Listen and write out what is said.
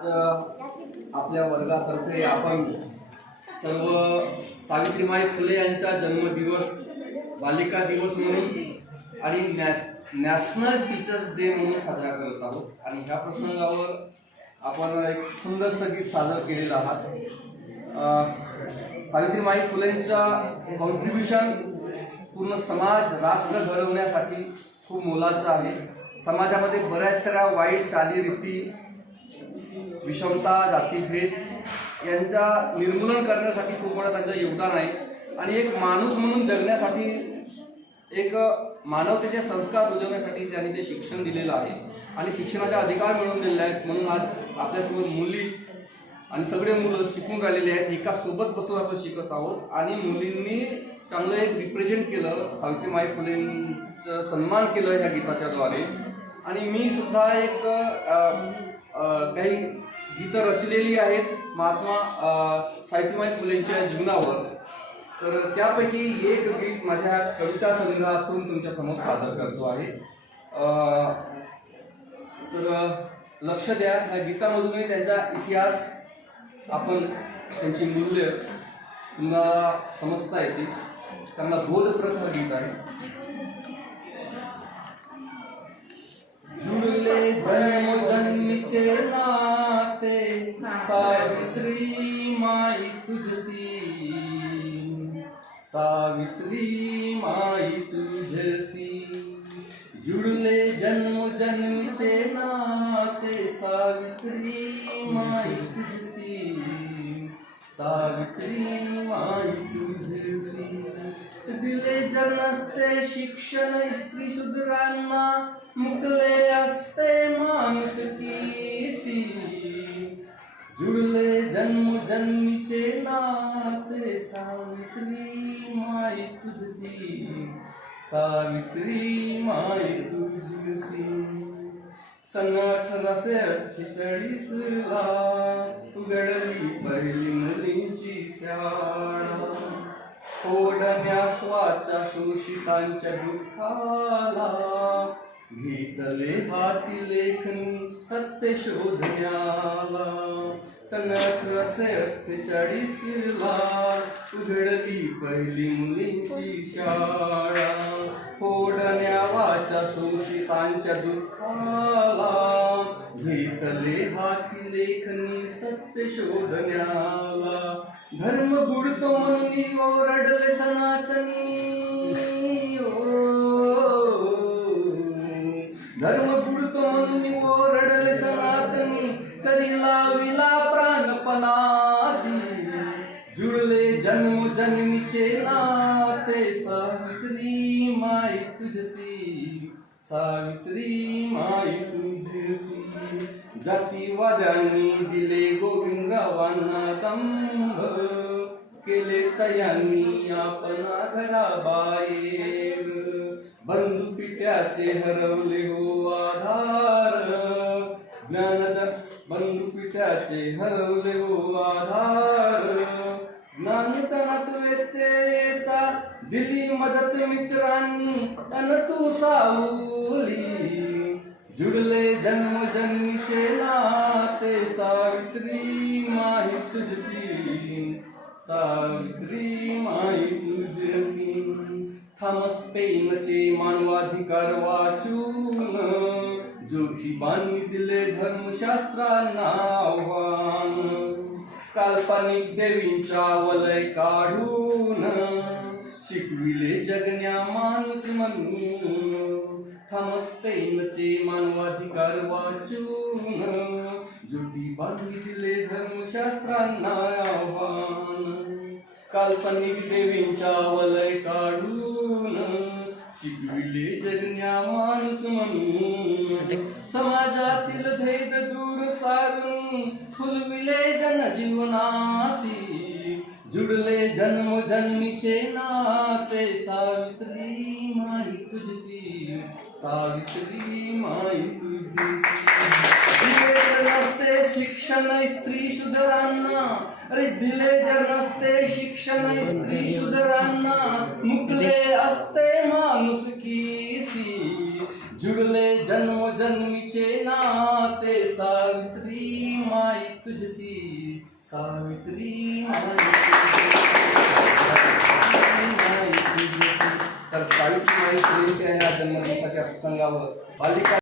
आपल्या वर्गातर्फे आपण सर्व सावित्रीबाई फुले यांचा जन्मदिवस बालिका दिवस म्हणून आणि नॅशनल टीचर्स डे म्हणून साजरा करत आहोत. आणि ह्या प्रसंगावर आपण एक सुंदरसं गीत सादर केलेलं आहात. सावित्रीबाई फुलेंचा कॉन्ट्रीब्युशन पूर्ण समाज राष्ट्र घडवण्यासाठी खूप मोलाचं आहे. समाजामध्ये बऱ्याचशा वाईट चालीरीती, विषमता, जातीभेद यांचा निर्मूलन करण्यासाठी खूप मोठं त्यांचं योगदान आहे. आणि एक माणूस म्हणून जगण्यासाठी, एक मानवतेचे संस्कार रुजवण्यासाठी त्यांनी ते शिक्षण दिलेलं आहे आणि शिक्षणाचा अधिकार मिळवून दिलेला आहे. म्हणून आज आपल्यासमोर मुली आणि सगळे मुलं शिकून राहिलेले आहेत. एका सोबत बसून आपण शिकत आहोत आणि मुलींनी चांगलं एक रिप्रेझेंट केलं, सावित्रीबाई फुलेंचं सन्मान केलं ह्या गीताच्याद्वारे. आणि मी सुद्धा एक काही गीतं रचलेली आहेत महात्मा सावित्रीबाई फुलेंच्या जीवनावर. तर त्यापैकी एक गीत माझ्या कविता संग्रहातून तुमच्या समोर सादर करतो आहे. तर लक्ष द्या, ह्या गीतामधूनही त्यांचा इतिहास, आपण त्यांची मूल्य तुम्हाला समजता येते. त्यांना बोधप्रद हा गीत आहे. जुळले जन्मजन्मीचे नाते, सावित्री माई तुझसी, सावित्री माई तुझसी. जुळले जन्मजन्मीचे नाते, सावित्री माई तुझसी, सावित्री माई तुझसी. दिले जर नसते शिक्षण स्त्री शूद्रांना, मुकले असते माणुसकीसी. जुळले जन्मजन्मीचे नाते, सावित्री माई तुझसी, सावित्री माई तुझसी. सन 1848 उघडली पहिली मुलींची शाळा. ओढण्या श्वाच्या शोषितांच्या दुःखाला, घेतले हाती लेखनी सत्य शोधण्याला. सन 1848 उघडली पहिली मुलींची शाळा. ओढण्या वाच्या शोषितांच्या दुःखाला, घेतले हाती लेखनी सत्य शोधण्याला. धर्म बुडतो म्हणून ओरडले सनातनी, धर्म बुडतो म्हणून ओरडले सनातनी, तरी लाविला प्राणपणासी. जुळले जन्मजन्मीचे नाते, सावित्री माई तुझसी, सावित्री माई तुझसी. जातीवाद्यांनी दिले गोविंदरावांना दंभ, केले तयांनी आपणा घराबाहेर. बंधुपिट्याचे हरवले हो आधार, बंधुपिट्याचे हरवले हो आधार. ज्ञानतनात व्यत्ययता दिली मदत मित्रांनी, अन तू सावली. जुळले जन्मजन्मीचे नाते, सावित्री माई तुझसी, सावित्री माई तुझसी. थॉमस पेनचे मानवाधिकार वाचून, ज्योतिबांनी दिले धर्मशास्त्रांना आव्हान. काल्पनिक देवींच्या वलय काढून, शिकविले जगण्या माणूस म्हणून. थॉमस पेनचे मानवाधिकार वाचून, ज्योतिबांनी दिले धर्मशास्त्रांना आव्हान. काल्पनिक देवींच्या वलय काढून, शिकविले जगण्या माणूस म्हणून. समाजातील भेद दूर सारून, फुलविले जनजीवनासी. जुळले जन्मजन्मीचे नाते, सावित्री माई तुझसी, सावित्री माई तुझसी. नसते शिक्षण स्त्री शूद्रांना, अरे दिले जर नसते शिक्षण स्त्री शूद्रांना, मुकले असते माणुसकीसी. जुळले जन्मजन्मीचे नाते, सावित्री माई तुझसी सावित्री तर सावित्रीबाई फुलेंच्या या जन्मदिवसाच्या प्रसंगावर बालिका